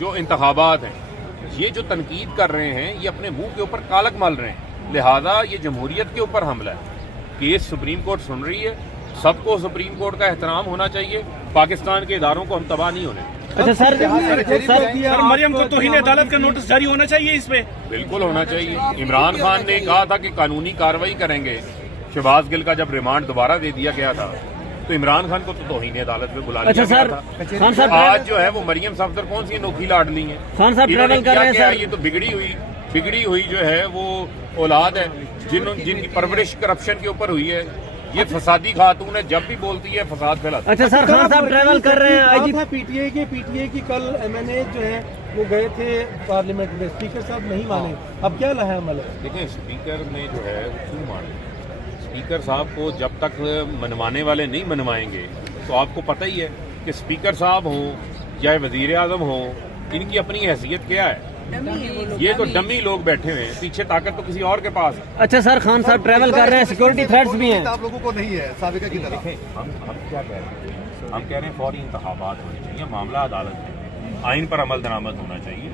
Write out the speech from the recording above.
جو انتخابات ہیں، یہ جو تنقید کر رہے ہیں یہ اپنے منہ کے اوپر کالک مل رہے ہیں، لہذا یہ جمہوریت کے اوپر حملہ ہے۔ کیس سپریم کورٹ سن رہی ہے، سب کو سپریم کورٹ کا احترام ہونا چاہیے، پاکستان کے اداروں کو ہم تباہ نہیں ہونے۔ اچھا سر مریم کو توہین عدالت کا نوٹس جاری ہونا چاہیے اس پہ؟ بالکل ہونا چاہیے۔ عمران خان نے کہا تھا کہ قانونی کارروائی کریں گے، شہباز گل کا جب ریمانڈ دوبارہ دے دیا گیا تھا تو عمران خان کو تو توہین عدالت میں بلا لیا گیا تھا۔ خان صاحب آج جو ہے وہ مریم صفدر کون سی انوکھی لاڈلی ہیں؟ خان صاحب ٹریول کر رہے ہیں سر، یہ تو بگڑی ہوئی جو ہے وہ اولاد ہے جن کی پرورش کرپشن کے اوپر ہوئی ہے۔ یہ فسادی خاتون ہے، جب بھی بولتی ہے فساد پھیلاتی ہے۔ اچھا سر خان صاحب ٹریول کر رہے ہیں پی ٹی اے کی کل ایم این اے جو ہے وہ گئے تھے پارلیمنٹ میں، اسپیکر صاحب نہیں مانے، اب کیا لائحہ عمل ہے؟ دیکھیں اسپیکر نے جو ہے کیوں مانے؟ اسپیکر صاحب کو جب تک منوانے والے نہیں منوائیں گے تو آپ کو پتہ ہی ہے کہ اسپیکر صاحب ہوں یا وزیر اعظم ہوں، ان کی اپنی حیثیت کیا ہے؟ یہ تو ڈمی لوگ بیٹھے ہوئے ہیں، پیچھے طاقت تو کسی اور کے پاس ہے۔ اچھا سر خان صاحب ٹریول کر رہے ہیں، سیکورٹی تھریٹس بھی ہیں آپ لوگوں کو نہیں ہے سابقہ کی طرح؟ دیکھیں ہم کیا کہہ رہے ہیں، ہم کہہ رہے ہیں فوری انتخابات ہونے چاہیے، معاملہ عدالت ہے، آئین پر عمل درآمد ہونا چاہیے۔